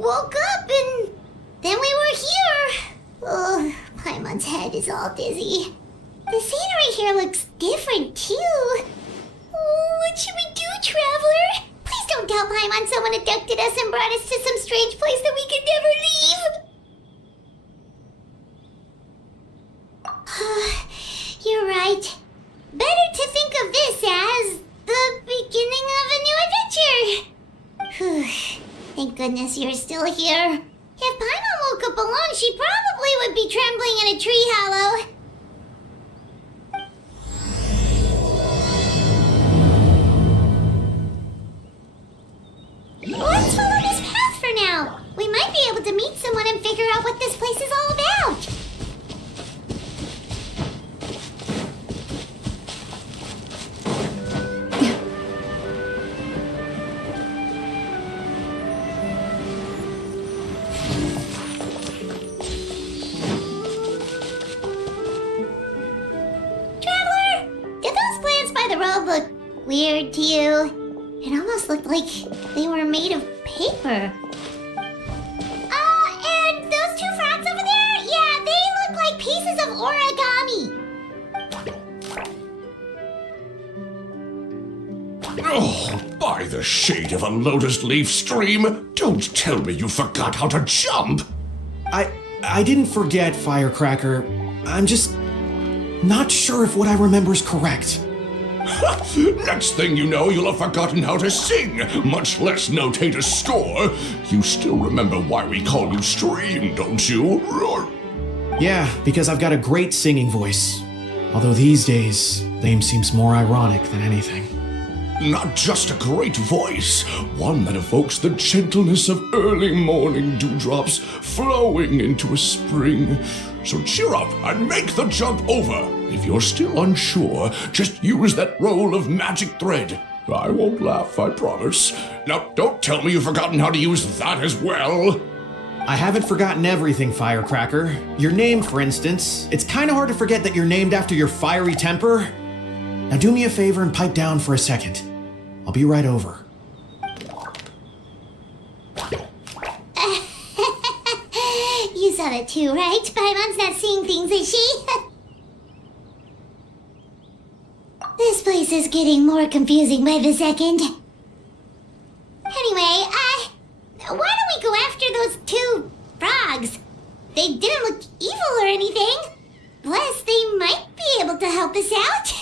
woke up and then we were here. Oh, Paimon's head is all dizzy. The scenery here looks different, too. Oh, what should we do, Traveler? Please don't tell Paimon someone abducted us and brought us to some strange place that we could never leave. You're right. Better to think of this as the beginning of a new adventure. Thank goodness you're still here. If Paimon woke up alone, she probably would be trembling in a tree hollow. Let's follow this path for now. We might be able to meet someone and figure out what this place is all about. Traveler, did those plants by the road look weird to you? It almost looked like they were made of paper. And those two frogs over there? Yeah, they look like pieces of origami. Oh, by the shade of a lotus leaf stream, don't tell me you forgot how to jump. I didn't forget, Firecracker. I'm just not sure if what I remember is correct. Next thing you know, you'll have forgotten how to sing, much less notate a score. You still remember why we call you Stream, don't you? Yeah, because I've got a great singing voice. Although these days, name seems more ironic than anything. Not just a great voice, one that evokes the gentleness of early morning dewdrops flowing into a spring. So cheer up and make the jump over. If you're still unsure, just use that roll of magic thread. I won't laugh, I promise. Now, don't tell me you've forgotten how to use that as well. I haven't forgotten everything, Firecracker. Your name, for instance. It's kind of hard to forget that you're named after your fiery temper. Now do me a favor and pipe down for a second. I'll be right over. You saw that too, right? Paimon's not seeing things, is she? This place is getting more confusing by the second. Anyway, why don't we go after those two frogs? They didn't look evil or anything. Plus, they might be able to help us out.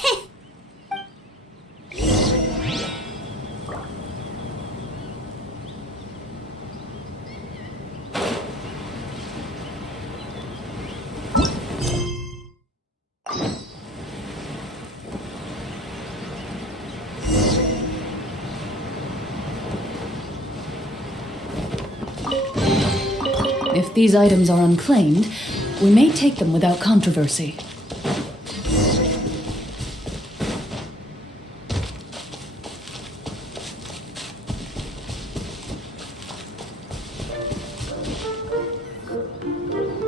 If these items are unclaimed, we may take them without controversy.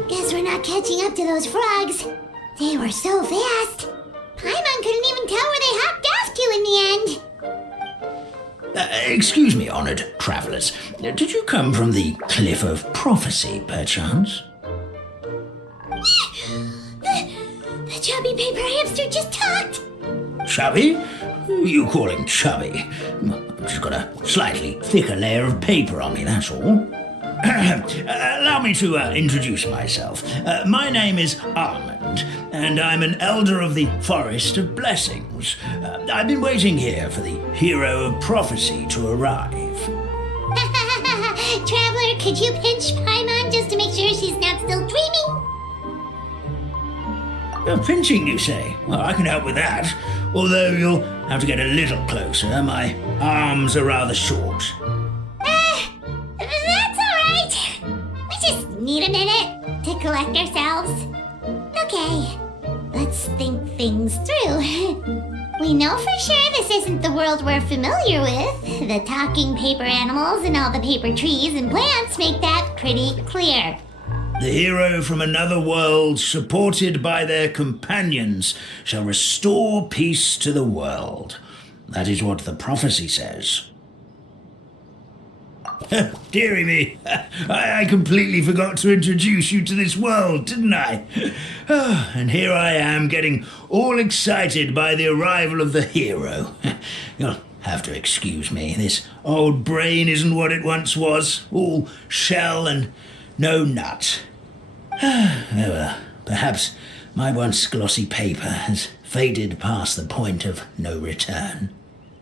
Guess we're not catching up to those frogs. They were so fast. Paimon couldn't even tell where they hopped off to in the end. Excuse me, honored travelers. Did you come from the Cliff of Prophecy, perchance? The chubby paper hamster just talked. Chubby? Who are you calling chubby? I've just got a slightly thicker layer of paper on me, that's all. Allow me to introduce myself. My name is Armand, and I'm an elder of the Forest of Blessings. I've been waiting here for the hero of prophecy to arrive. Traveler, could you pinch Paimon just to make sure she's not still dreaming? Pinching, you say? Well, I can help with that. Although you'll have to get a little closer. My arms are rather short. That's alright. We just need a minute to collect ourselves. Okay, let's think things through. We know for sure this isn't the world we're familiar with. The talking paper animals and all the paper trees and plants make that pretty clear. The hero from another world, supported by their companions, shall restore peace to the world. That is what the prophecy says. Dearie me, I completely forgot to introduce you to this world, didn't I? And here I am getting all excited by the arrival of the hero. You'll have to excuse me, this old brain isn't what it once was, all shell and no nut. Well, perhaps my once glossy paper has faded past the point of no return.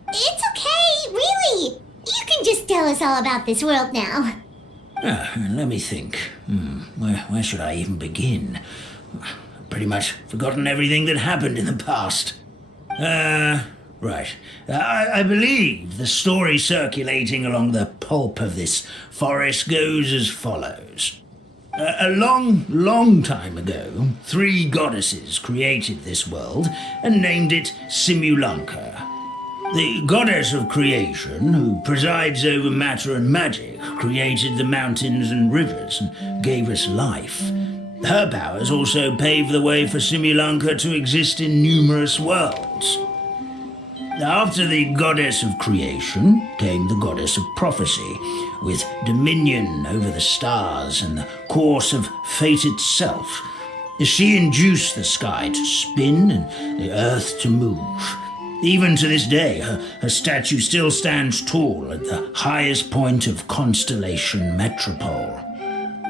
It's okay, really. You can just tell us all about this world now. Let me think. Where should I even begin? I've pretty much forgotten everything that happened in the past. Right. I believe the story circulating along the pulp of this forest goes as follows. A long time ago, 3 goddesses created this world and named it Simulanka. The goddess of creation, who presides over matter and magic, created the mountains and rivers and gave us life. Her powers also paved the way for Simulanka to exist in numerous worlds. After the goddess of creation came the goddess of prophecy, with dominion over the stars and the course of fate itself. She induced the sky to spin and the earth to move. Even to this day, her statue still stands tall at the highest point of Constellation Metropole.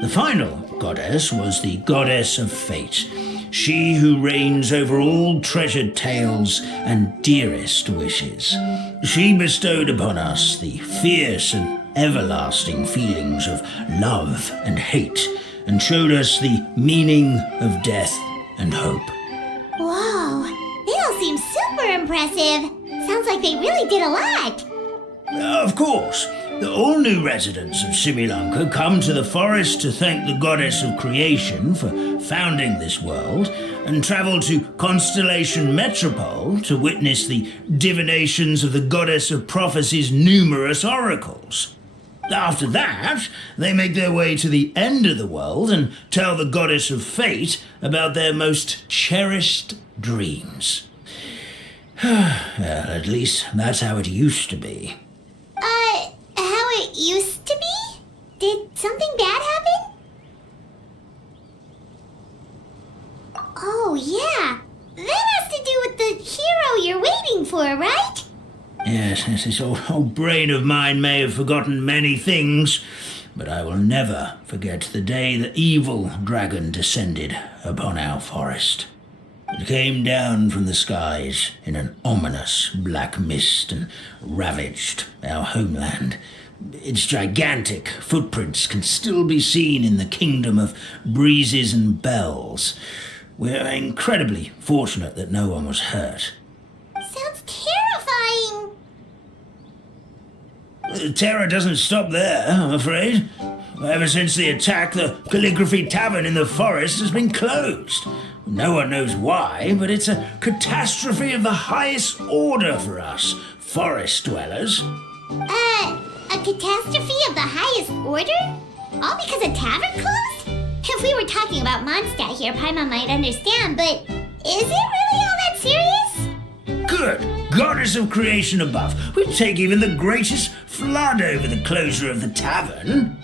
The final goddess was the goddess of fate, she who reigns over all treasured tales and dearest wishes. She bestowed upon us the fierce and everlasting feelings of love and hate, and showed us the meaning of death and hope. Whoa, they all seem super impressive. Sounds like they really did a lot. Of course, all new residents of Simulanka come to the forest to thank the goddess of creation for founding this world, and travel to Constellation Metropole to witness the divinations of the goddess of prophecy's numerous oracles. After that, they make their way to the end of the world and tell the goddess of fate about their most cherished dreams. Well, at least that's how it used to be. How it used to be? Did something bad happen? Oh, yeah. That has to do with the hero you're waiting for, right? Yes, this old brain of mine may have forgotten many things, but I will never forget the day the evil dragon descended upon our forest. It came down from the skies in an ominous black mist and ravaged our homeland. Its gigantic footprints can still be seen in the kingdom of breezes and bells. We're incredibly fortunate that no one was hurt. Sounds terrifying. The terror doesn't stop there, I'm afraid. Ever since the attack, the Calligraphy Tavern in the forest has been closed. No one knows why, but it's a catastrophe of the highest order for us, forest dwellers. A catastrophe of the highest order? All because a tavern closed? If we were talking about Mondstadt here, Paimon might understand, but is it really all that serious? Good goddess of creation above, we'd take even the greatest flood over the closure of the tavern.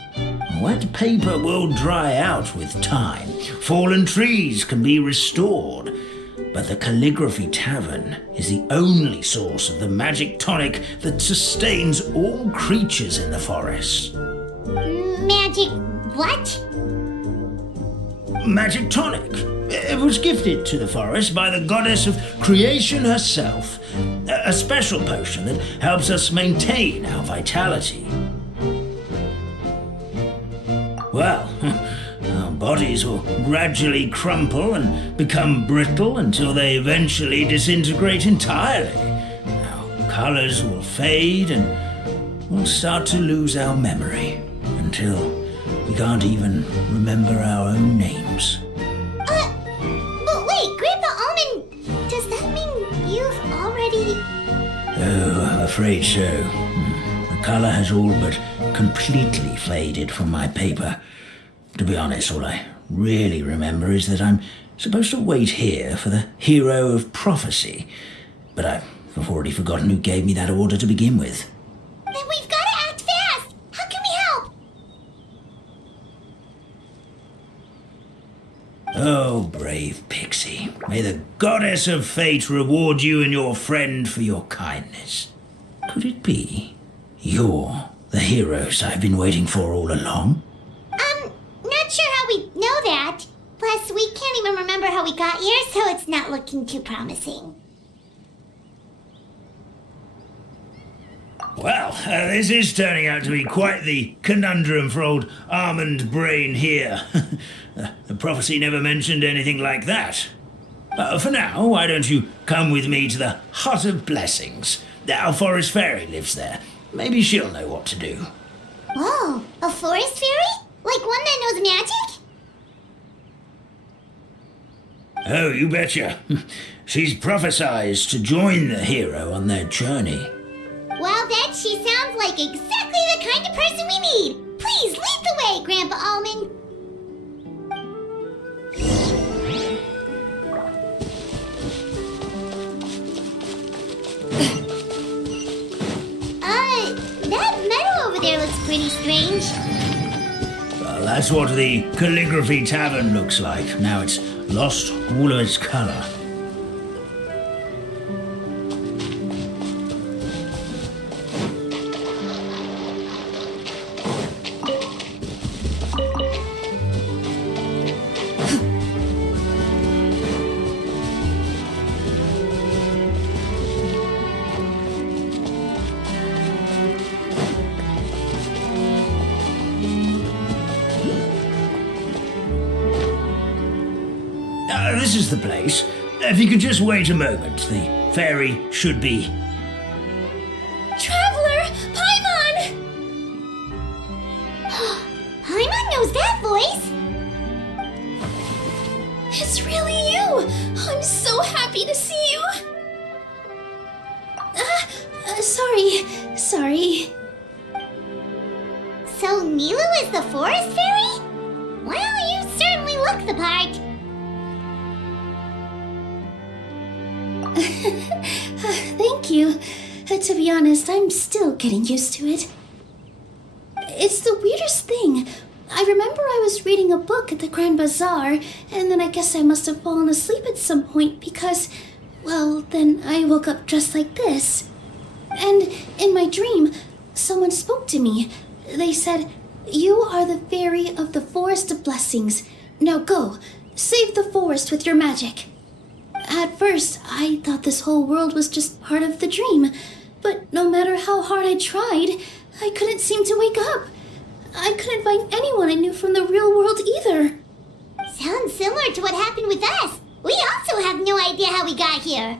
Wet paper will dry out with time. Fallen trees can be restored. But the Calligraphy Tavern is the only source of the magic tonic that sustains all creatures in the forest. Magic what? Magic tonic. It was gifted to the forest by the goddess of creation herself. A special potion that helps us maintain our vitality. Well, our bodies will gradually crumple and become brittle until they eventually disintegrate entirely. Our colors will fade and we'll start to lose our memory until we can't even remember our own names. But wait, Grandpa Almond, does that mean you've already... Oh, I'm afraid so. The color has all but completely faded from my paper. To be honest, all I really remember is that I'm supposed to wait here for the hero of prophecy. But I've already forgotten who gave me that order to begin with. Then we've got to act fast! How can we Oh, brave Pixie. May the goddess of fate reward you and your friend for your kindness. Could it be you're the heroes I've been waiting for all along? Not sure how we know that. Plus, we can't even remember how we got here, so it's not looking too promising. Well, this is turning out to be quite the conundrum for old Almond Brain here. The prophecy never mentioned anything like that. For now, why don't you come with me to the Hut of Blessings? Our forest fairy lives there. Maybe she'll know what to do. Whoa, a forest fairy? Like one that knows magic? Oh, you betcha. She's prophesized to join the hero on their journey. Well, then she sounds like exactly the kind of person we need. Please lead the way, Grandpa Almond. That meadow over there looks pretty strange. Well, that's what the Calligraphy Tavern looks like. Now it's lost all of its color. This is the place. If you could just wait a moment, the fairy should be... Traveler! Paimon! Paimon knows that voice! It's really you! I'm so happy to see you! Sorry. So Nilu is the forest fairy? Well, you certainly look the part. Thank you. To be honest, I'm still getting used to it. It's the weirdest thing. I remember I was reading a book at the Grand Bazaar, and then I guess I must have fallen asleep at some point because, well, then I woke up just like this. And in my dream, someone spoke to me. They said, "You are the fairy of the Forest of Blessings. Now go, save the forest with your magic." At first, I thought this whole world was just part of the dream, but no matter how hard I tried, I couldn't seem to wake up. I couldn't find anyone I knew from the real world either. Sounds similar to what happened with us. We also have no idea how we got here.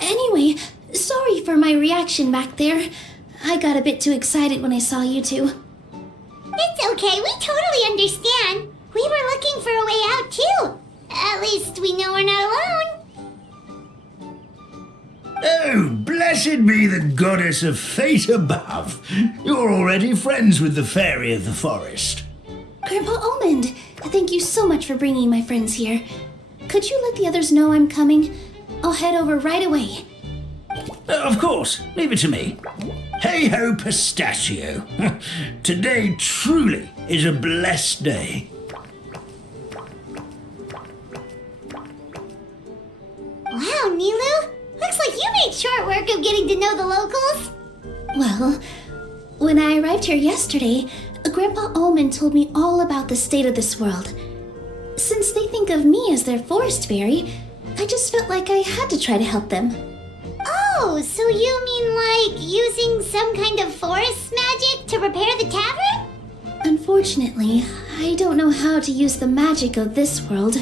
Anyway, sorry for my reaction back there. I got a bit too excited when I saw you two. It's okay, we totally understand. We were looking for a way out, too. At least we know we're not alone. Oh, blessed be the goddess of fate above. You're already friends with the fairy of the forest. Grandpa Almond, thank you so much for bringing my friends here. Could you let the others know I'm coming? I'll head over right away. Of course, leave it to me. Hey ho, pistachio. Today truly is a blessed day. Wow, Nilu! Looks like you made short work of getting to know the locals. Well, when I arrived here yesterday, Grandpa Almond told me all about the state of this world. Since they think of me as their forest fairy, I just felt like I had to try to help them. Oh, so you mean like using some kind of forest magic to repair the tavern? Unfortunately, I don't know how to use the magic of this world.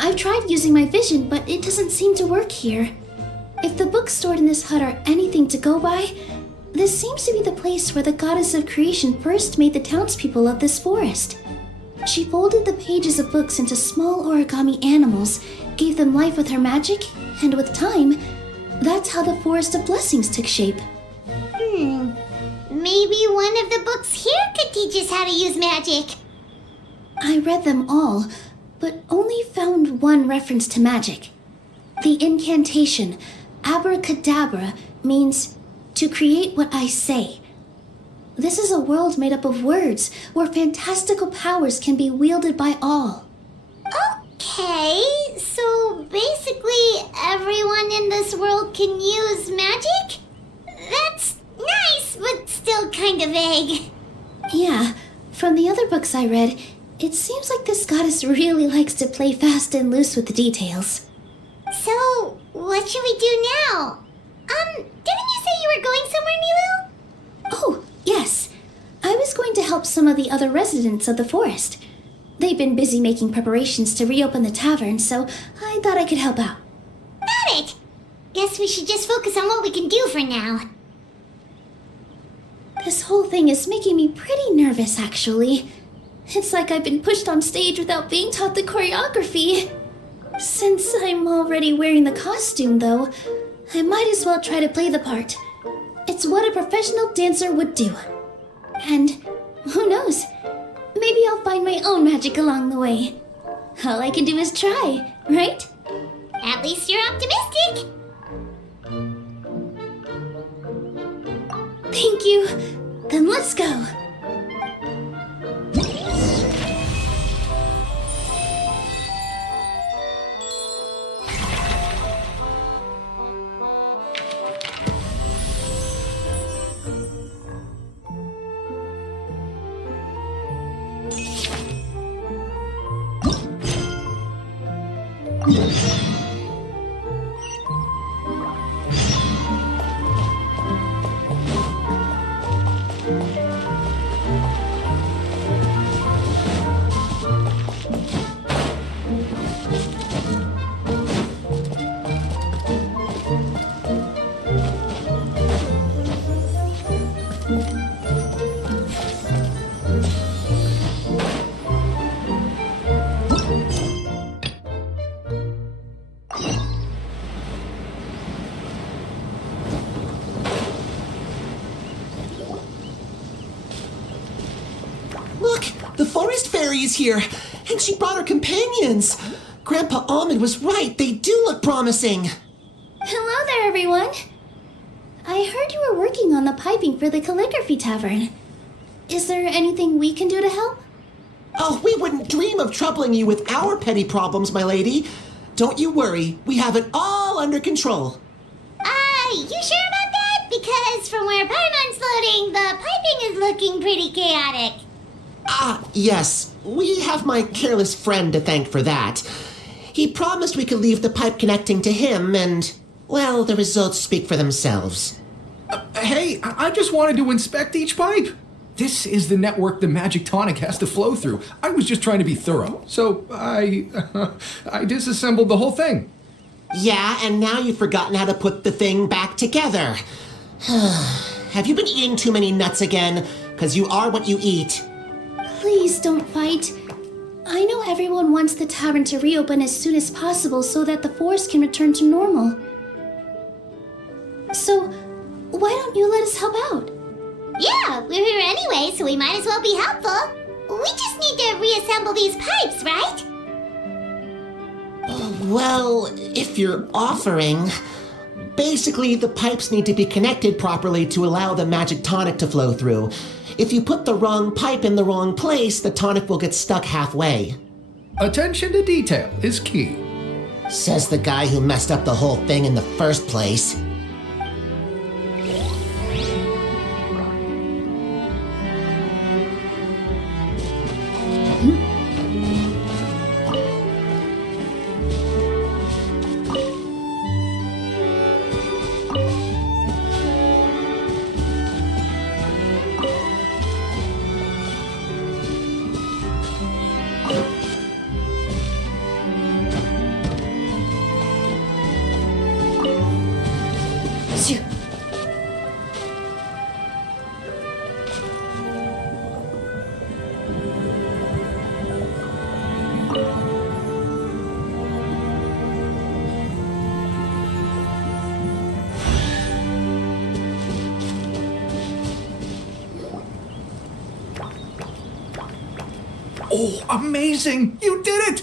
I've tried using my vision, but it doesn't seem to work here. If the books stored in this hut are anything to go by, this seems to be the place where the goddess of creation first made the townspeople of this forest. She folded the pages of books into small origami animals, gave them life with her magic, and with time, that's how the Forest of Blessings took shape. Maybe one of the books here could teach us how to use magic. I read them all, but only found one reference to magic. The incantation, abracadabra, means to create what I say. This is a world made up of words, where fantastical powers can be wielded by all. Okay, so basically everyone in this world can use magic? That's nice, but still kind of vague. Yeah, from the other books I read, it seems like this goddess really likes to play fast and loose with the details. So, what should we do now? Didn't you say you were going somewhere, Nilu? Oh, yes. I was going to help some of the other residents of the forest. They've been busy making preparations to reopen the tavern, so I thought I could help out. Got it! Guess we should just focus on what we can do for now. This whole thing is making me pretty nervous, actually. It's like I've been pushed on stage without being taught the choreography. Since I'm already wearing the costume, though, I might as well try to play the part. It's what a professional dancer would do. And who knows? Maybe I'll find my own magic along the way. All I can do is try, right? At least you're optimistic. Thank you. Then let's go. Look, the forest fairy is here, and she brought her companions. Grandpa Almond was right, they do look promising. Hello there, everyone. I heard you were working on the piping for the calligraphy tavern. Is there anything we can do to help? Oh, we wouldn't dream of troubling you with our petty problems, my lady. Don't you worry, we have it all under control. You sure about that? Because from where Paimon's floating, the piping is looking pretty chaotic. Yes, we have my careless friend to thank for that. He promised we could leave the pipe connecting to him, and, well, the results speak for themselves. Hey, I just wanted to inspect each pipe. This is the network the magic tonic has to flow through. I was just trying to be thorough, so I disassembled the whole thing. Yeah, and now you've forgotten how to put the thing back together. Have you been eating too many nuts again? 'Cause you are what you eat. Please don't fight. I know everyone wants the tavern to reopen as soon as possible so that the forest can return to normal. So, why don't you let us help out? Yeah, we're here anyway, so we might as well be helpful. We just need to reassemble these pipes, right? Well, if you're offering... Basically, the pipes need to be connected properly to allow the magic tonic to flow through. If you put the wrong pipe in the wrong place, the tonic will get stuck halfway. Attention to detail is key. Says the guy who messed up the whole thing in the first place. Oh, amazing! You did it!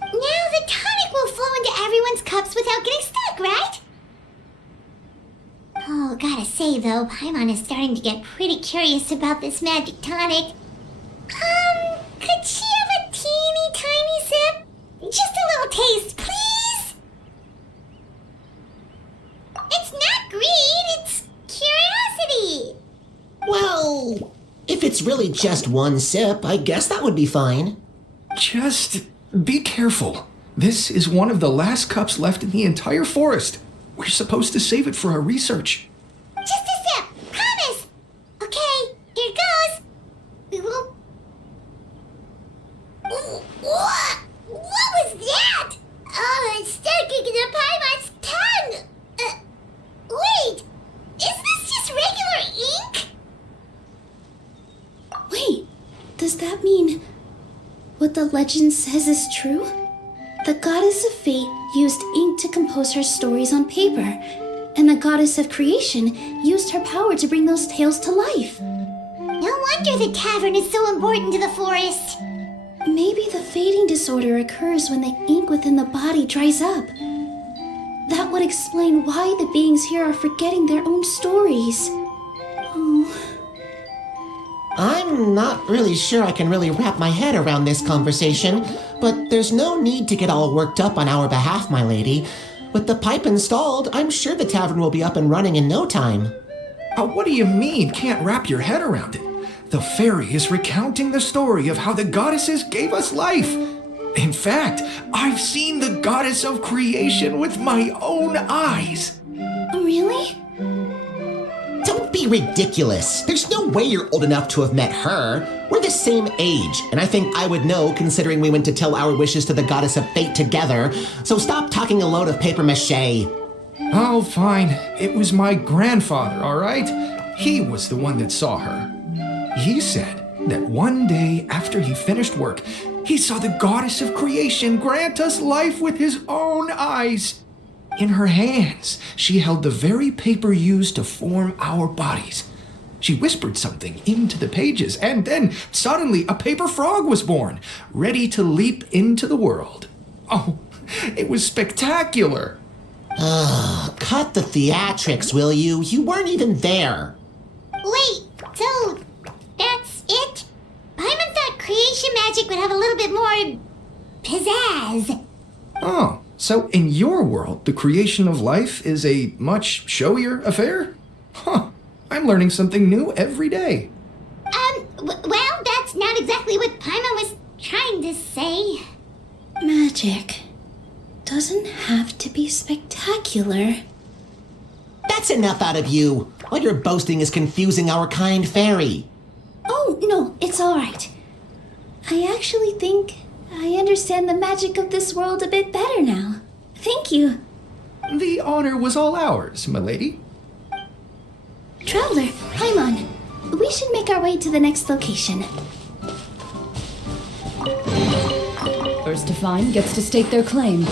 Now the tonic will flow into everyone's cups without getting stuck, right? Gotta say though, Paimon is starting to get pretty curious about this magic tonic. Could she have a teeny tiny sip? Just a little taste, please? It's not greed, it's curiosity. Well, if it's really just one sip, I guess that would be fine. Just be careful. This is one of the last cups left in the entire forest. We're supposed to save it for our research. Just a sip, promise. Okay, here goes. We will... What? What was that? Oh, it's sticking to Paimon's tongue. Wait, is this just regular ink? Wait, does that mean what the legend says is true? The goddess of fate used ink to compose her stories on paper, and the goddess of creation used her power to bring those tales to life. No wonder the tavern is so important to the forest. Maybe the fading disorder occurs when the ink within the body dries up. That would explain why the beings here are forgetting their own stories. Oh. I'm not really sure I can really wrap my head around this conversation, but there's no need to get all worked up on our behalf, my lady. With the pipe installed, I'm sure the tavern will be up and running in no time. What do you mean, can't wrap your head around it? The fairy is recounting the story of how the goddesses gave us life. In fact, I've seen the goddess of creation with my own eyes. Really? Don't be ridiculous. There's no way you're old enough to have met her. We're the same age, and I think I would know considering we went to tell our wishes to the goddess of fate together. So stop talking a load of paper mache. Oh, fine. It was my grandfather, all right? He was the one that saw her. He said that one day after he finished work, he saw the goddess of creation grant us life with his own eyes. In her hands, she held the very paper used to form our bodies. She whispered something into the pages, and then suddenly a paper frog was born, ready to leap into the world. Oh, it was spectacular. Cut the theatrics, will you? You weren't even there. Wait, so that's it? Paimon thought creation magic would have a little bit more pizzazz. Oh, so in your world, the creation of life is a much showier affair? Huh, I'm learning something new every day. Well, that's not exactly what Paimon was trying to say. Magic doesn't have to be spectacular. That's enough out of you. All your boasting is confusing our kind fairy. Oh, no, it's all right. I actually think I understand the magic of this world a bit better now. Thank you. The honor was all ours, milady. Traveler, Paimon, we should make our way to the next location. First to find gets to stake their claim.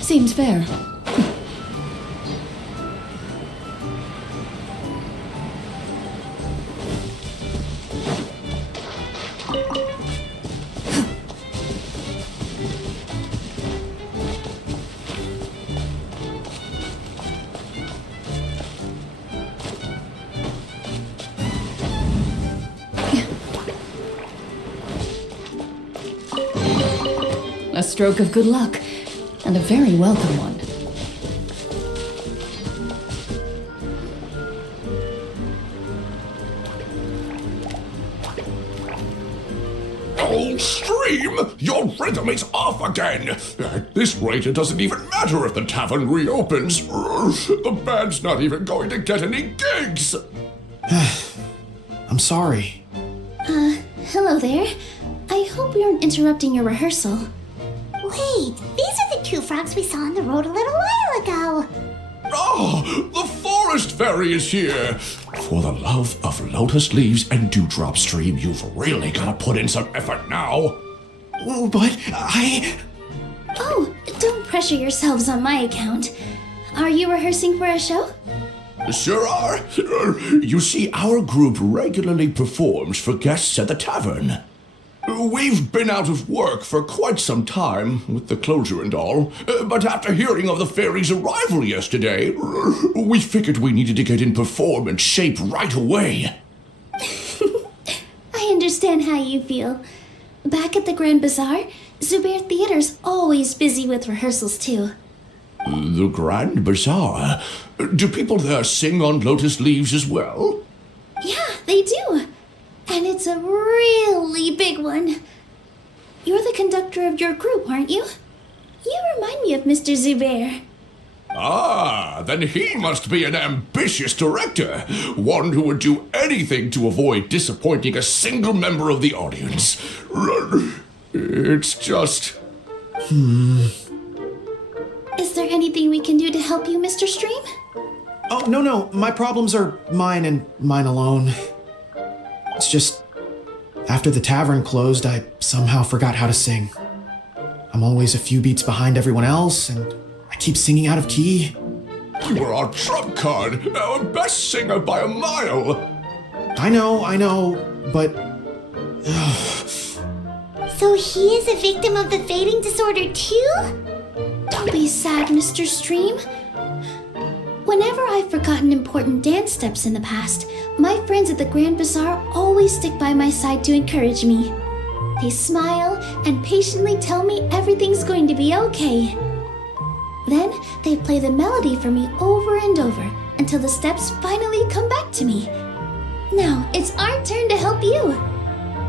Seems fair. A stroke of good luck, and a very welcome one. Oh, Stream! Your rhythm is off again! At this rate, it doesn't even matter if the tavern reopens. The band's not even going to get any gigs! I'm sorry. Hello there. I hope we aren't interrupting your rehearsal. Wait, these are the two frogs we saw on the road a little while ago. Oh, the forest fairy is here! For the love of lotus leaves and dewdrop, Stream, you've really got to put in some effort now. But I... Oh, don't pressure yourselves on my account. Are you rehearsing for a show? Sure are. You see, our group regularly performs for guests at the tavern. We've been out of work for quite some time, with the closure and all, but after hearing of the fairy's arrival yesterday, we figured we needed to get in performance shape right away. I understand how you feel. Back at the Grand Bazaar, Zubair Theater's always busy with rehearsals too. The Grand Bazaar? Do people there sing on lotus leaves as well? Yeah, they do. And it's a really big one. You're the conductor of your group, aren't you? You remind me of Mr. Zubair. Ah, then he must be an ambitious director, one who would do anything to avoid disappointing a single member of the audience. It's just... Is there anything we can do to help you, Mr. Stream? Oh, no, my problems are mine and mine alone. It's just, after the tavern closed, I somehow forgot how to sing. I'm always a few beats behind everyone else, and I keep singing out of key. You were our trump card, our best singer by a mile. I know, but... So he is a victim of the fading disorder too? Don't be sad, Mr. Stream. Whenever I've forgotten important dance steps in the past, my friends at the Grand Bazaar always stick by my side to encourage me. They smile and patiently tell me everything's going to be okay. Then they play the melody for me over and over until the steps finally come back to me. Now it's our turn to help you.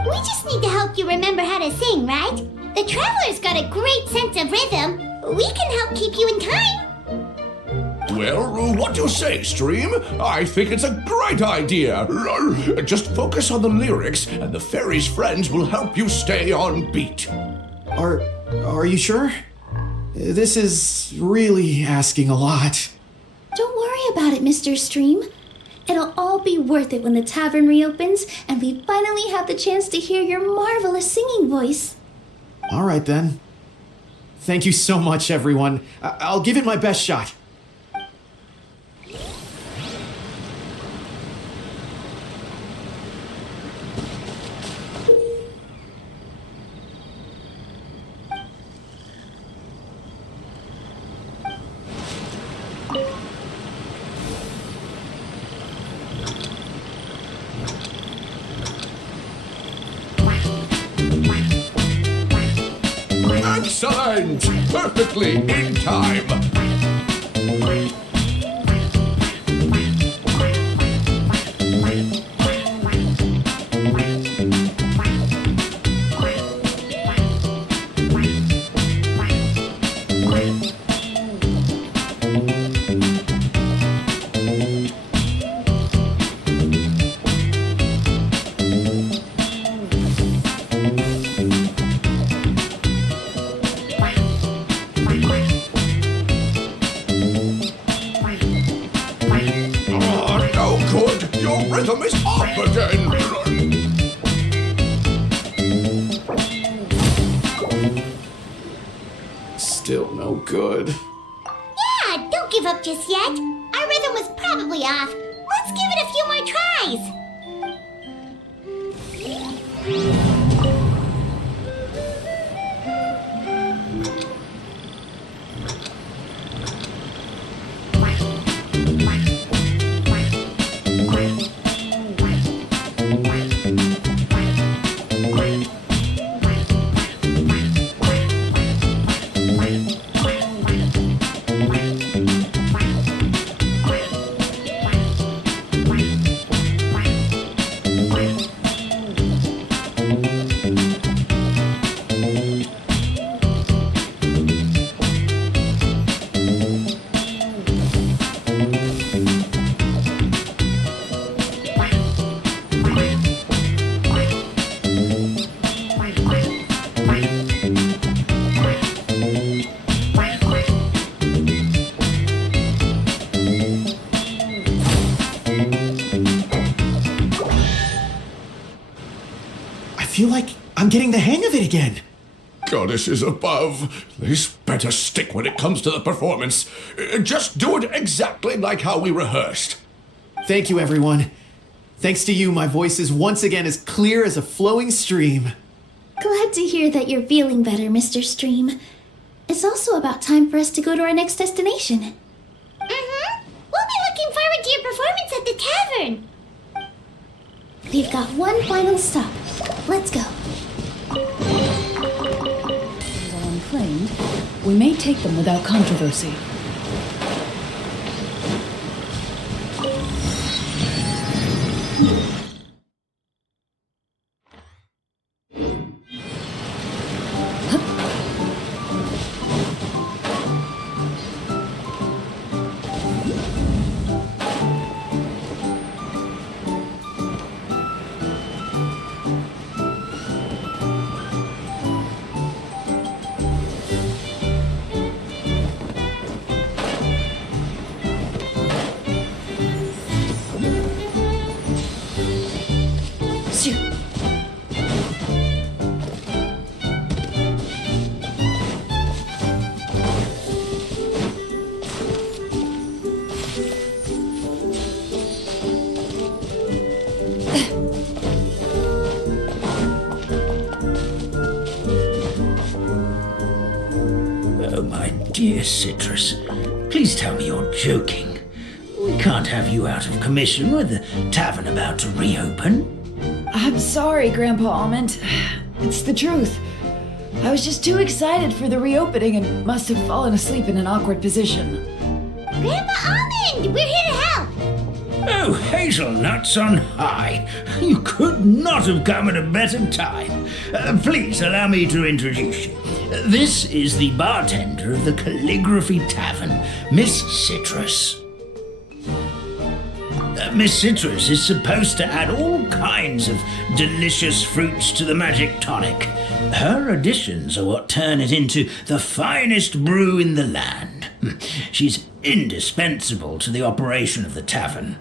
We just need to help you remember how to sing, right? The Traveler's got a great sense of rhythm. We can help keep you in time. Well, what do you say, Stream? I think it's a great idea. Just focus on the lyrics, and the fairy's friends will help you stay on beat. Are you sure? This is really asking a lot. Don't worry about it, Mr. Stream. It'll all be worth it when the tavern reopens and we finally have the chance to hear your marvelous singing voice. All right, then. Thank you so much, everyone. I'll give it my best shot. Excellent! Perfectly in time! Your rhythm is off again! Still no good. Yeah, don't give up just yet. Our rhythm was probably off. Let's give it a few more tries. I feel like I'm getting the hang of it again. Goddesses above, this better stick when it comes to the performance. Just do it exactly like how we rehearsed. Thank you, everyone. Thanks to you, my voice is once again as clear as a flowing stream. Glad to hear that you're feeling better, Mr. Stream. It's also about time for us to go to our next destination. Mm-hmm. We'll be looking forward to your performance at the tavern. We've got one final stop. Let's go. Items are unclaimed. We may take them without controversy. Oh, my dear Citrus, please tell me you're joking. We can't have you out of commission with the tavern about to reopen. I'm sorry, Grandpa Almond. It's the truth. I was just too excited for the reopening and must have fallen asleep in an awkward position. Grandpa Almond, we're here to help. Oh, hazelnuts on high. You could not have come at a better time. Please allow me to introduce you. This is the bartender of the Calligraphy Tavern, Miss Citrus. Miss Citrus is supposed to add all kinds of delicious fruits to the magic tonic. Her additions are what turn it into the finest brew in the land. She's indispensable to the operation of the tavern.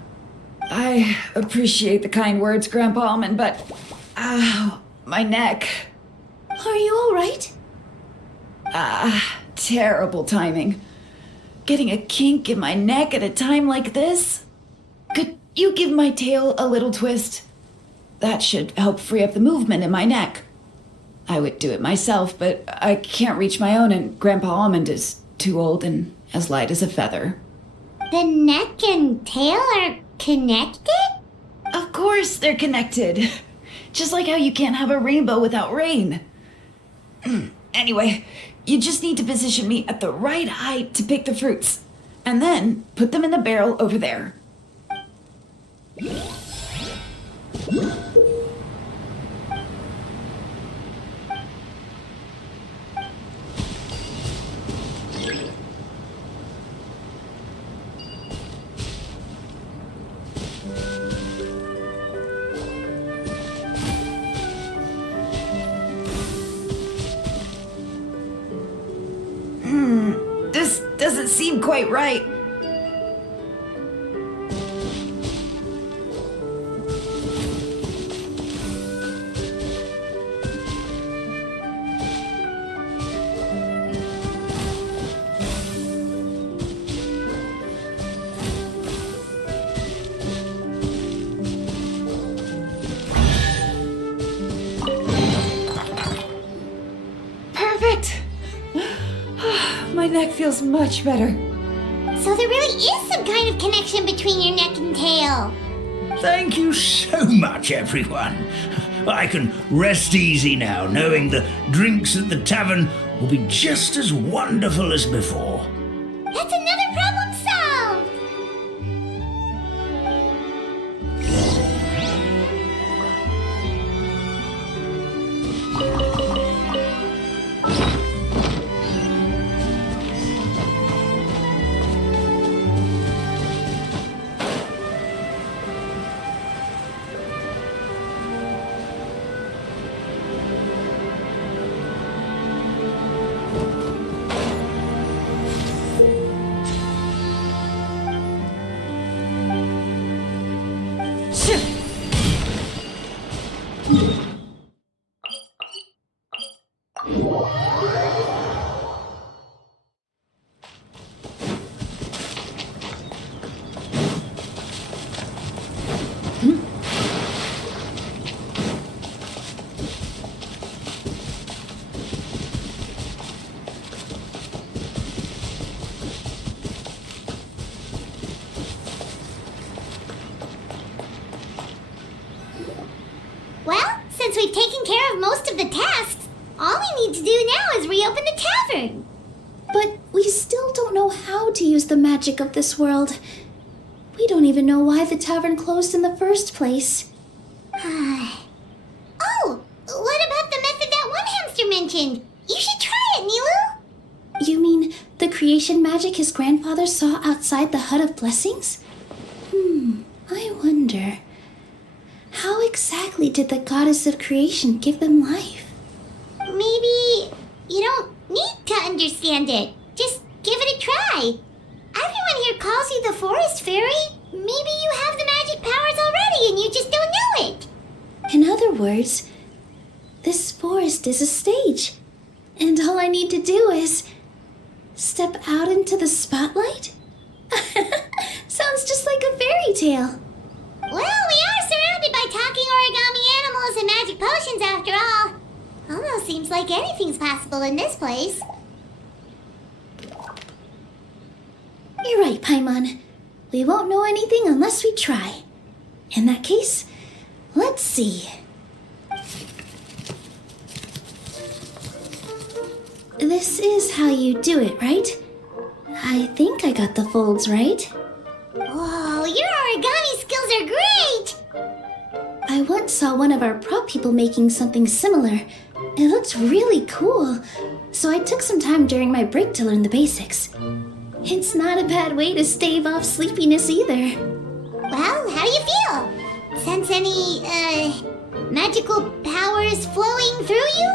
I appreciate the kind words, Grandpa Almond, but... Ow, my neck. Are you all right? Terrible timing. Getting a kink in my neck at a time like this? Could you give my tail a little twist? That should help free up the movement in my neck. I would do it myself, but I can't reach my own, and Grandpa Almond is too old and as light as a feather. The neck and tail are connected? Of course they're connected. Just like how you can't have a rainbow without rain. Anyway, you just need to position me at the right height to pick the fruits, and then put them in the barrel over there. This doesn't seem quite right. Perfect. My neck feels much better. So there really is some kind of connection between your neck and tail. Thank you so much, everyone. I can rest easy now, knowing the drinks at the tavern will be just as wonderful as before. That's another problem solved. taken care of most of the tasks. All we need to do now is reopen the tavern. But we still don't know how to use the magic of this world. We don't even know why the tavern closed in the first place. Oh, what about the method that one hamster mentioned? You should try it, Nilu. You mean the creation magic his grandfather saw outside the Hut of Blessings? I wonder. How exactly did the goddess of creation give them life? Maybe you don't need to understand it. Just give it a try. Everyone here calls you the Forest Fairy. Maybe you have the magic powers already and you just don't know it. In other words, this forest is a stage. And all I need to do is step out into the spotlight? Sounds just like a fairy tale. Well, we are surrounded by talking origami animals and magic potions after all. Almost seems like anything's possible in this place. You're right, Paimon. We won't know anything unless we try. In that case, let's see. This is how you do it, right? I think I got the folds right. Whoa, your origami skills are great! I once saw one of our prop people making something similar. It looked really cool, so I took some time during my break to learn the basics. It's not a bad way to stave off sleepiness either. Well, how do you feel? Sense any, magical powers flowing through you?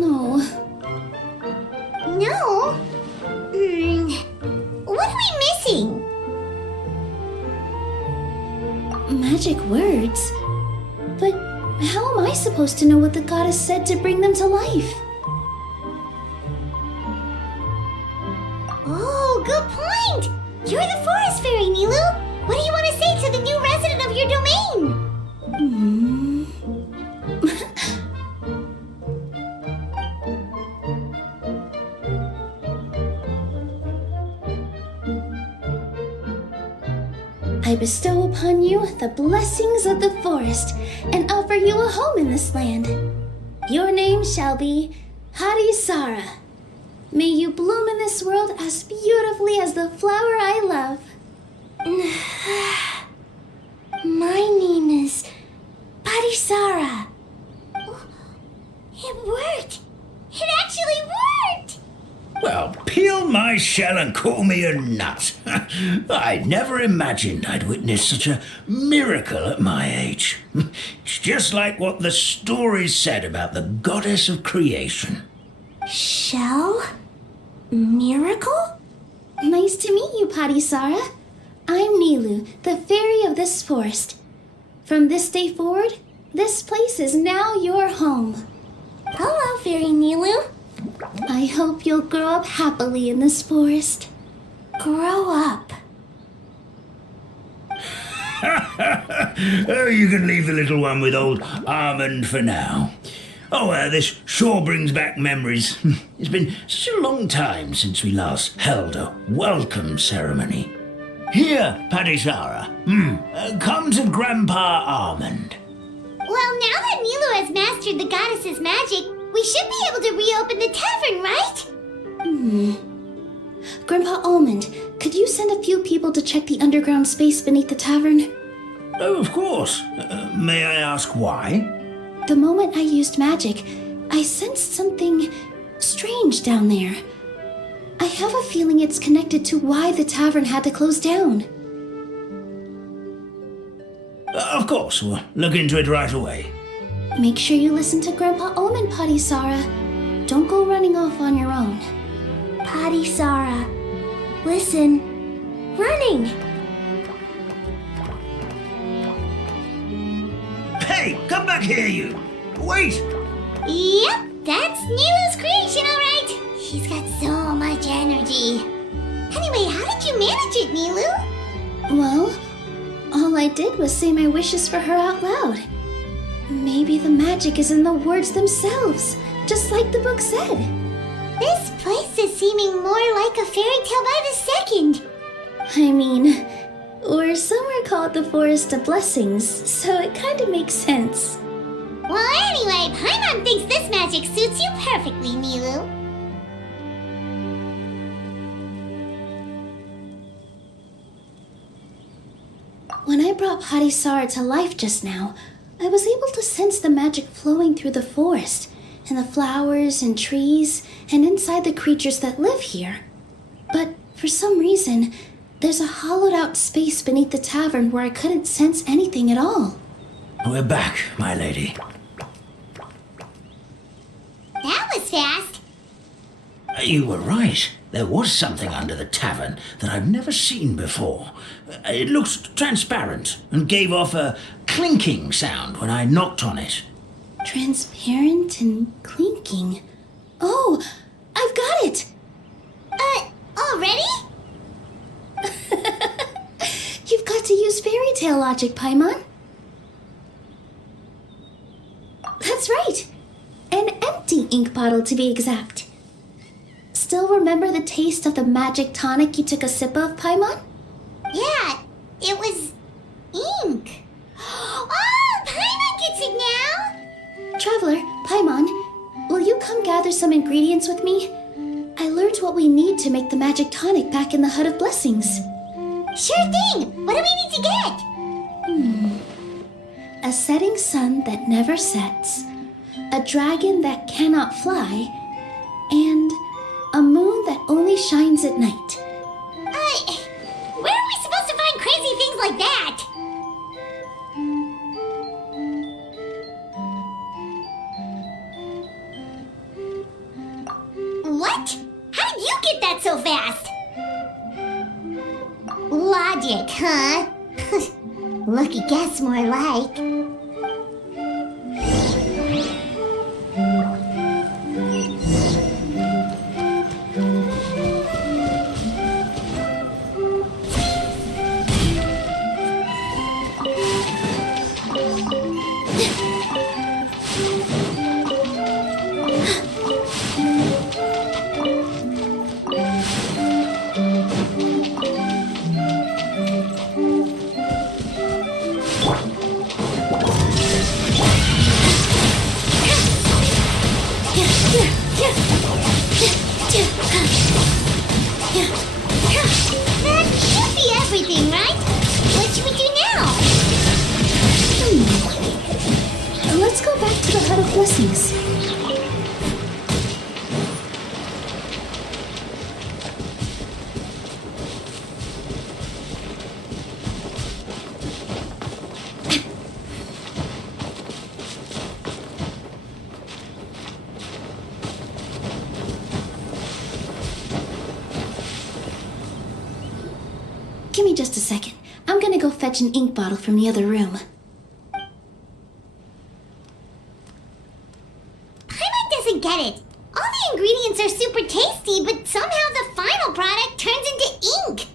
No. No? What are we missing? Magic words? But how am I supposed to know what the goddess said to bring them to life? Oh, good point! You're the Forest Fairy, Nilu! What do you want to say to the new resident of your domain? I bestow upon you the blessings of the forest and offer you a home in this land. Your name shall be Harisara. May you bloom in this world as beautifully as the flower I love. My name is Parisara. It worked! It actually worked! Well, peel my shell and call me a nut. I never imagined I'd witness such a miracle at my age. It's just like what the stories said about the goddess of creation. Shell? Miracle? Nice to meet you, Parisara. I'm Nilu, the fairy of this forest. From this day forward, this place is now your home. Hello, Fairy Nilu. I hope you'll grow up happily in this forest. Grow up. Oh, you can leave the little one with old Almond for now. Oh, this sure brings back memories. It's been such a long time since we last held a welcome ceremony. Here, Parisara. Come to Grandpa Almond. Well, now that Nilu has mastered the goddess's magic, we should be able to reopen the tavern, right? Grandpa Almond, could you send a few people to check the underground space beneath the tavern? Oh, of course. May I ask why? The moment I used magic, I sensed something strange down there. I have a feeling it's connected to why the tavern had to close down. Of course, we'll look into it right away. Make sure you listen to Grandpa Almond, Parisara. Don't go running off on your own. Parisara, listen. Running! Hey, come back here, you! Wait! Yep, that's Nilu's creation, all right. She's got so much energy. Anyway, how did you manage it, Nilu? Well, all I did was say my wishes for her out loud. Maybe the magic is in the words themselves, just like the book said. This place is seeming more like a fairy tale by the second. I mean, Or somewhere called the Forest of Blessings, so it kind of makes sense. Well, anyway, Paimon thinks this magic suits you perfectly, Milu. When I brought Harisara to life just now, I was able to sense the magic flowing through the forest, and the flowers and trees, and inside the creatures that live here. But for some reason, there's a hollowed out space beneath the tavern where I couldn't sense anything at all. We're back, my lady. That was fast. You were right. There was something under the tavern that I've never seen before. It looked transparent and gave off a clinking sound when I knocked on it. Transparent and clinking. Oh, I've got it! Already? You've got to use fairy tale logic, Paimon. That's right. An empty ink bottle, to be exact. Still remember the taste of the magic tonic you took a sip of, Paimon? Yeah, it was ink. Oh, Paimon gets it now! Traveler, Paimon, will you come gather some ingredients with me? I learned what we need to make the magic tonic back in the Hut of Blessings. Sure thing! What do we need to get? A setting sun that never sets, a dragon that cannot fly, and a moon that only shines at night. Where are we supposed to find crazy things like that? What? How did you get that so fast? Logic, huh? Lucky guess, more like. That should be everything, right? What should we do now? Let's go back to the Hut of Blessings. Give me just a second. I'm gonna go fetch an ink bottle from the other room. Paimon doesn't get it. All the ingredients are super tasty, but somehow the final product turns into ink.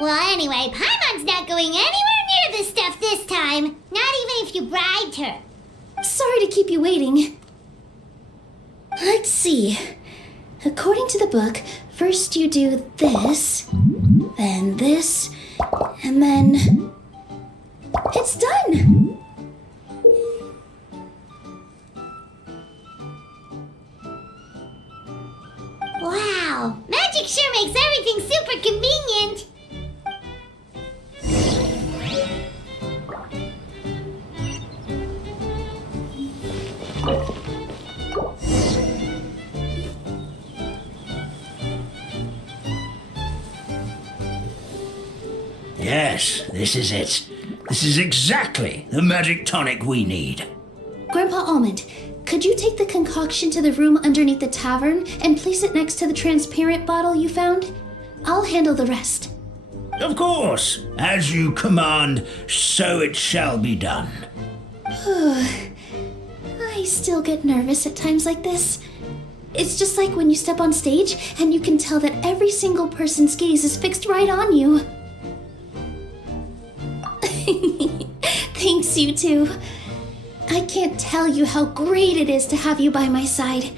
Well, anyway, Paimon's not going anywhere near this stuff this time. Not even if you bribed her. Sorry to keep you waiting. Let's see. According to the book, first you do this, then this, and then... It's done! Wow, magic sure makes everything super convenient. Yes, this is it. This is exactly the magic tonic we need. Grandpa Almond, could you take the concoction to the room underneath the tavern and place it next to the transparent bottle you found? I'll handle the rest. Of course. As you command, so it shall be done. I still get nervous at times like this. It's just like when you step on stage and you can tell that every single person's gaze is fixed right on you. Thanks, you two. I can't tell you how great it is to have you by my side.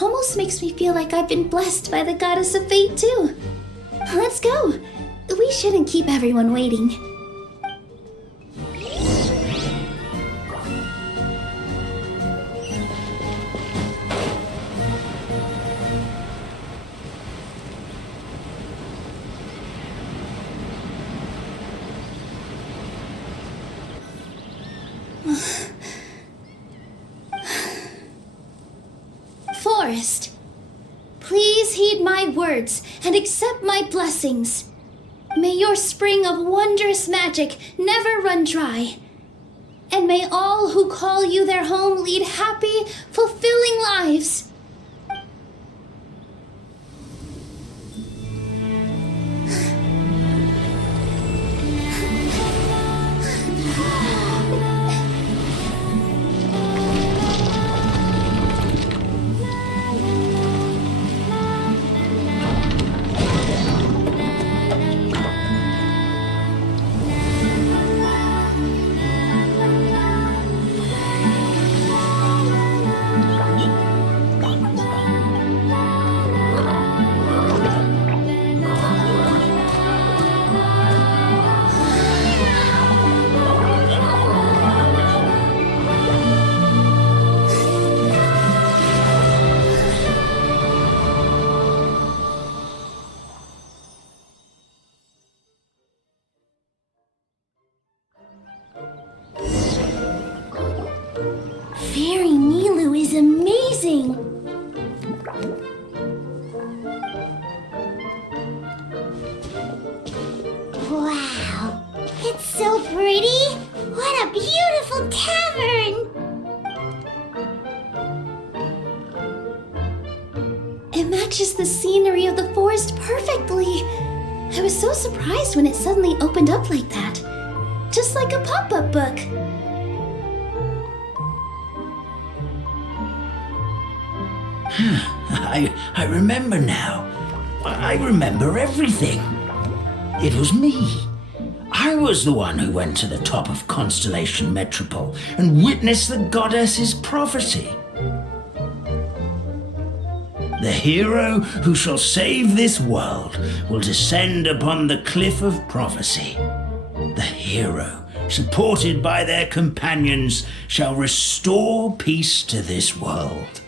Almost makes me feel like I've been blessed by the goddess of fate, too. Let's go. We We shouldn't keep everyone waiting. Forest, please heed my words and accept my blessings. May your spring of wondrous magic never run dry. And may all who call you their home lead happy, fulfilling lives. Fairy Nilu is amazing! Wow, it's so pretty! What a beautiful cavern! It matches the scenery of the forest perfectly. I was so surprised when it suddenly opened up like that. Just like a pop-up book. I remember now. I remember everything. It was me. I was the one who went to the top of Constellation Metropole and witnessed the goddess's prophecy. The hero who shall save this world will descend upon the cliff of prophecy. The hero, supported by their companions, shall restore peace to this world.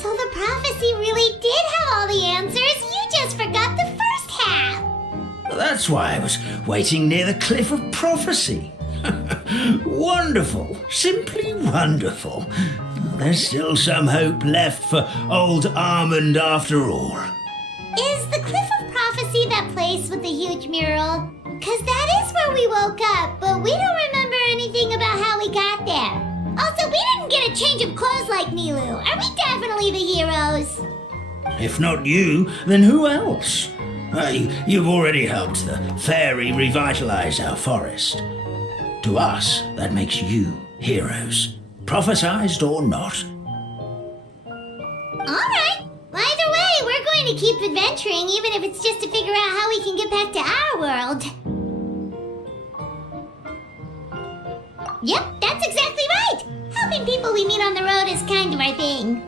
So the prophecy really did have all the answers. You just forgot the first half. That's why I was waiting near the cliff of prophecy. Wonderful, simply wonderful. There's still some hope left for old Almond after all. Is the Cliff of Prophecy that place with the huge mural? 'Cause that is where we woke up, but we don't remember anything about how we got there. Also, we didn't get a change of clothes like Nilu. Are we definitely the heroes? If not you, then who else? You've already helped the fairy revitalize our forest. To us, that makes you heroes, prophesized or not. Alright. Either way, we're going to keep adventuring, even if it's just to figure out how we can get back to our world. Yep, that's exactly right. Helping people we meet on the road is kind of our thing.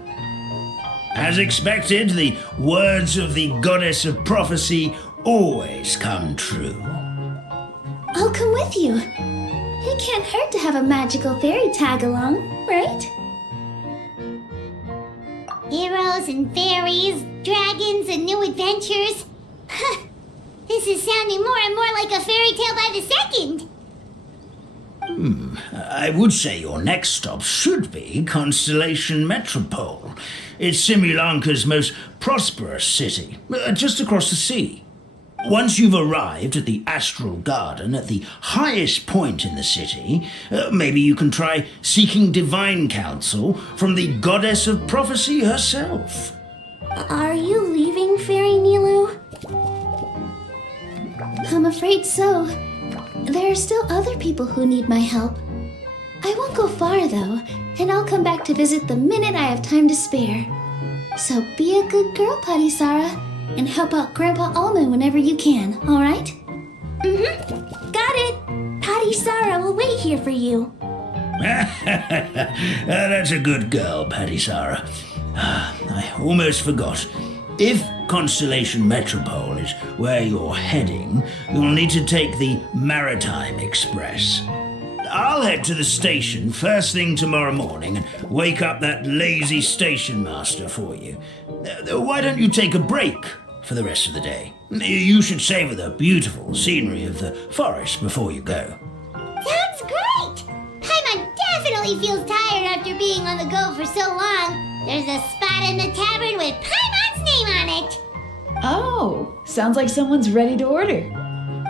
As expected, the words of the goddess of prophecy always come true. I'll come with you. It can't hurt to have a magical fairy tag along, right? Heroes and fairies, dragons and new adventures. This is sounding more and more like a fairy tale by the second. I would say your next stop should be Constellation Metropole. It's Simulanka's most prosperous city, just across the sea. Once you've arrived at the Astral Garden at the highest point in the city, maybe you can try seeking divine counsel from the goddess of prophecy herself. Are you leaving, Fairy Nilu? I'm afraid so. There are still other people who need my help. I won't go far, though, and I'll come back to visit the minute I have time to spare. So be a good girl, Patisara, and help out Grandpa Almond whenever you can, all right? Mm-hmm. Got it. Patisara will wait here for you. That's a good girl, Patisara. I almost forgot. If Constellation Metropole is where you're heading, you'll need to take the Maritime Express. I'll head to the station first thing tomorrow morning and wake up that lazy station master for you. Why don't you take a break for the rest of the day? You should savor the beautiful scenery of the forest before you go. Sounds great! Paimon definitely feels tired after being on the go for so long. There's a spot in the tavern with Paimon's name on it. Oh, sounds like someone's ready to order.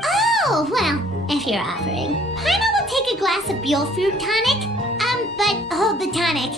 Oh, well, if you're offering, Paimon will take a glass of Buell fruit tonic. But hold the tonic.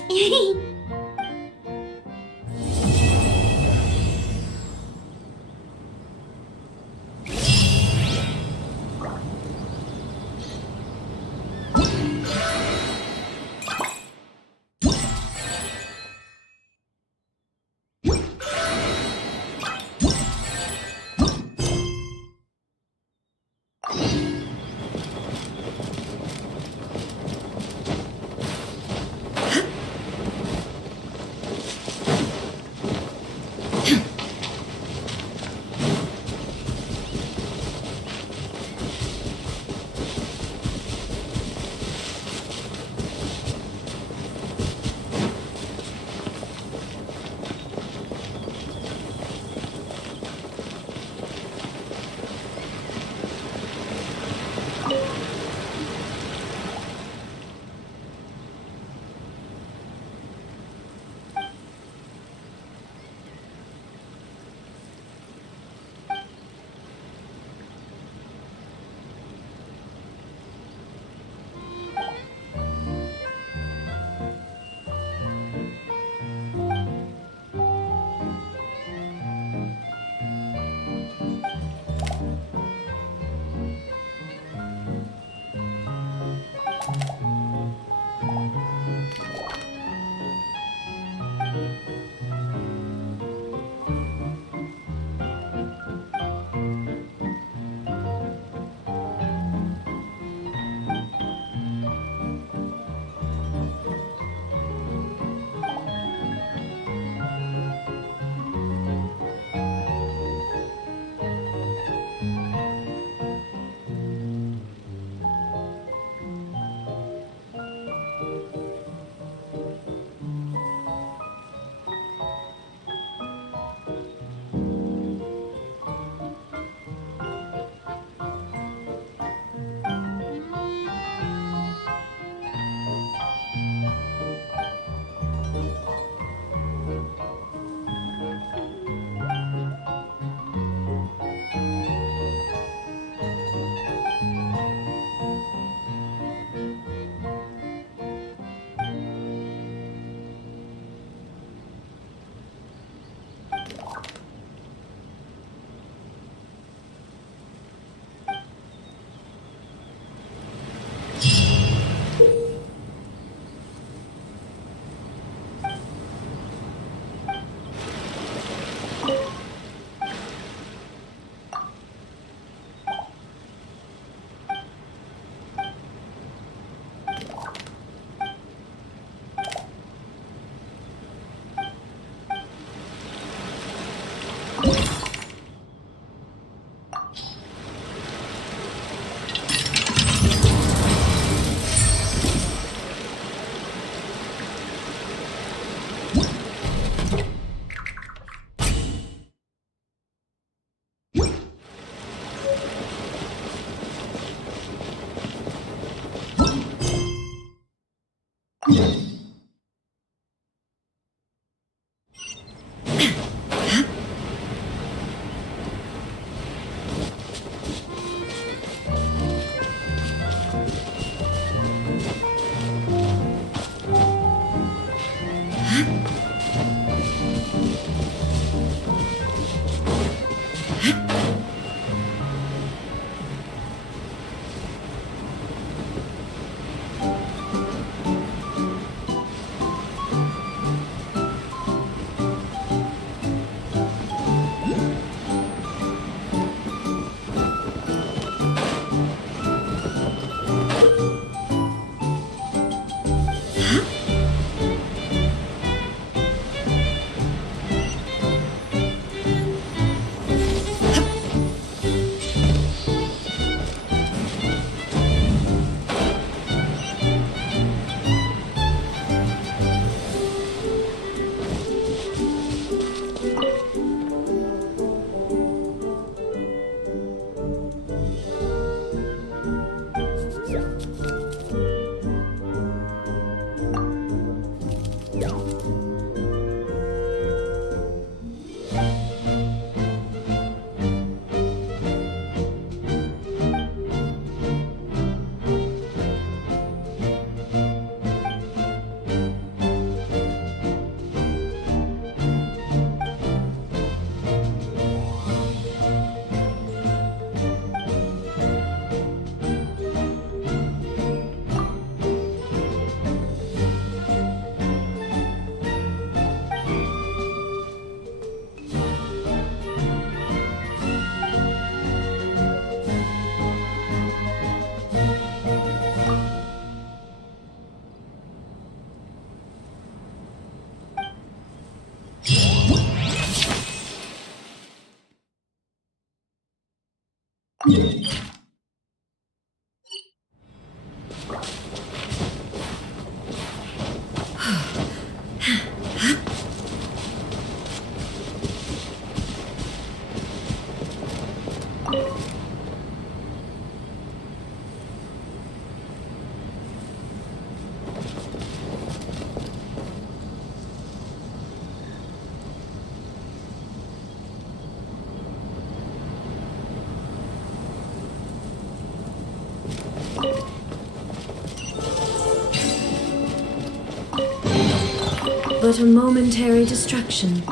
But a momentary distraction.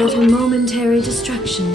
But a momentary distraction.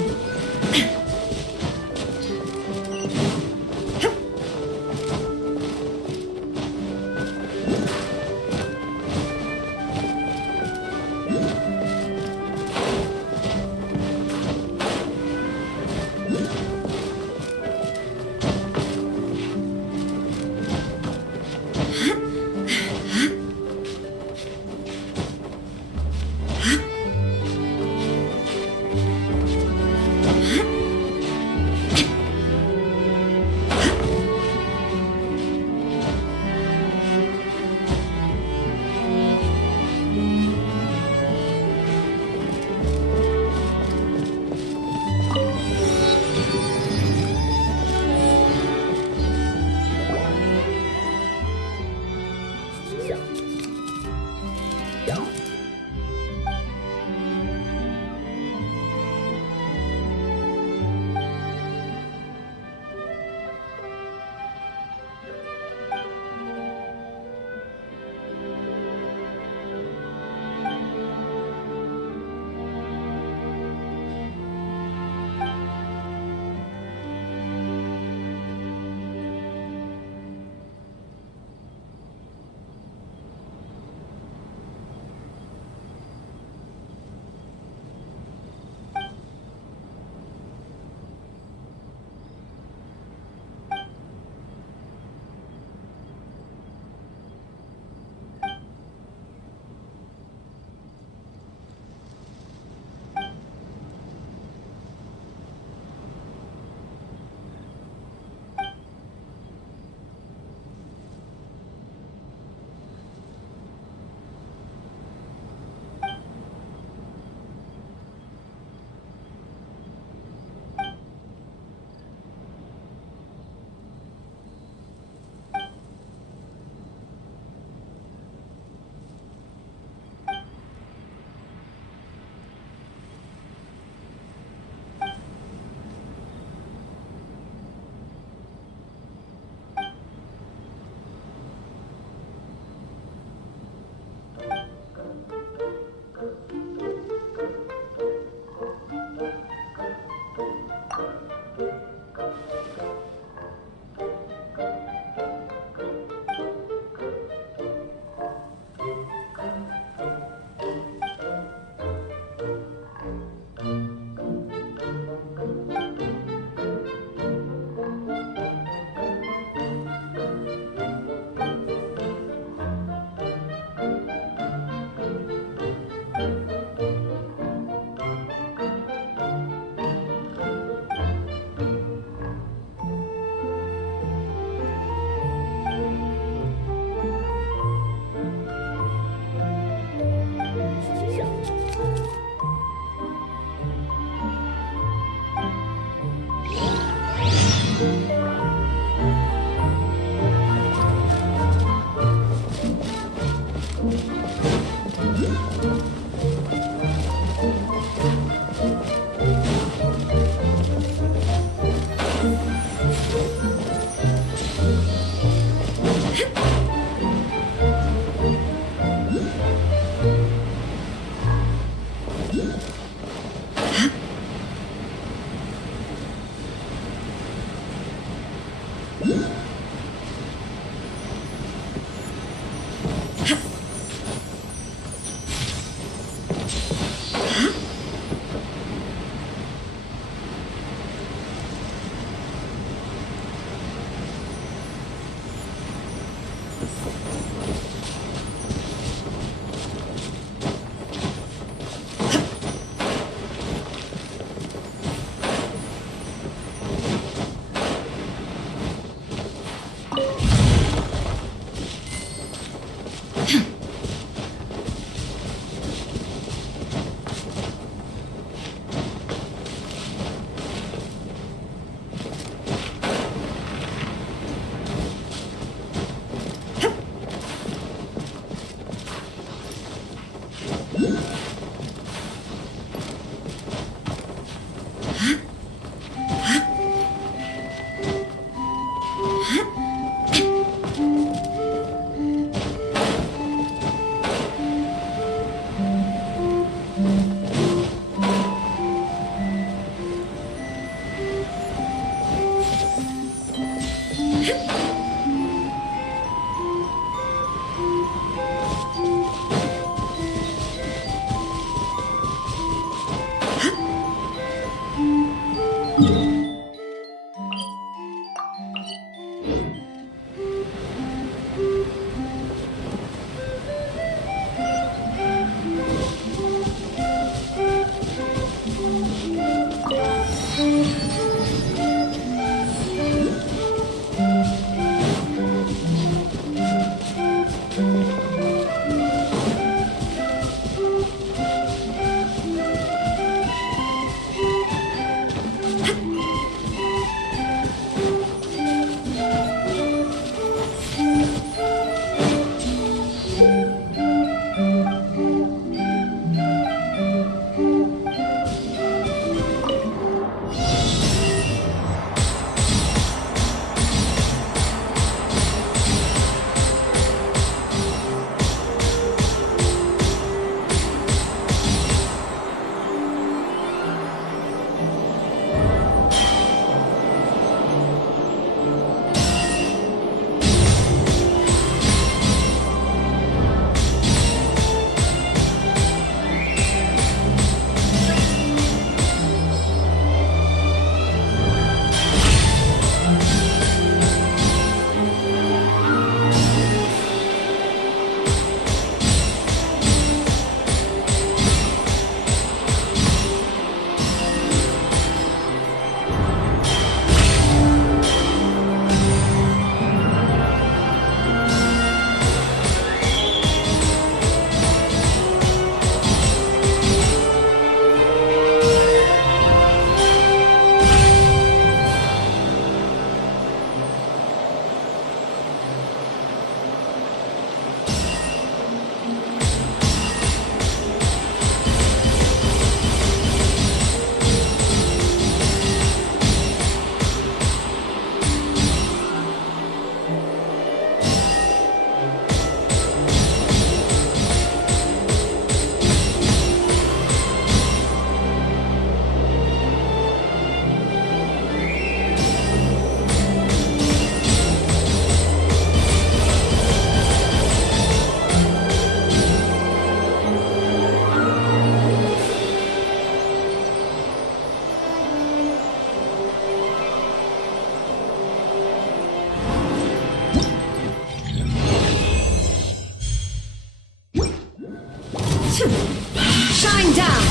Shine down!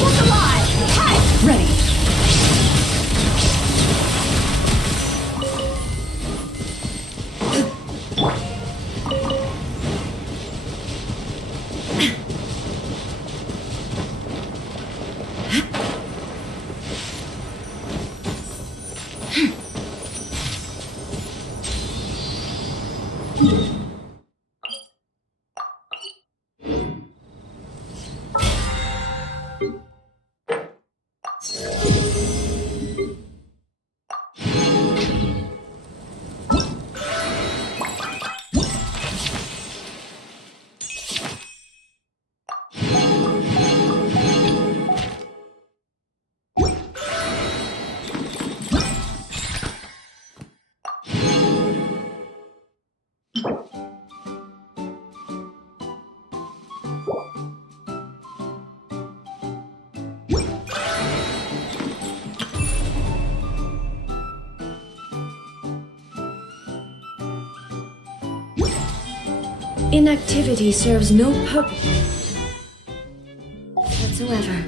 Look alive! Hi! Ready. Inactivity serves no purpose whatsoever.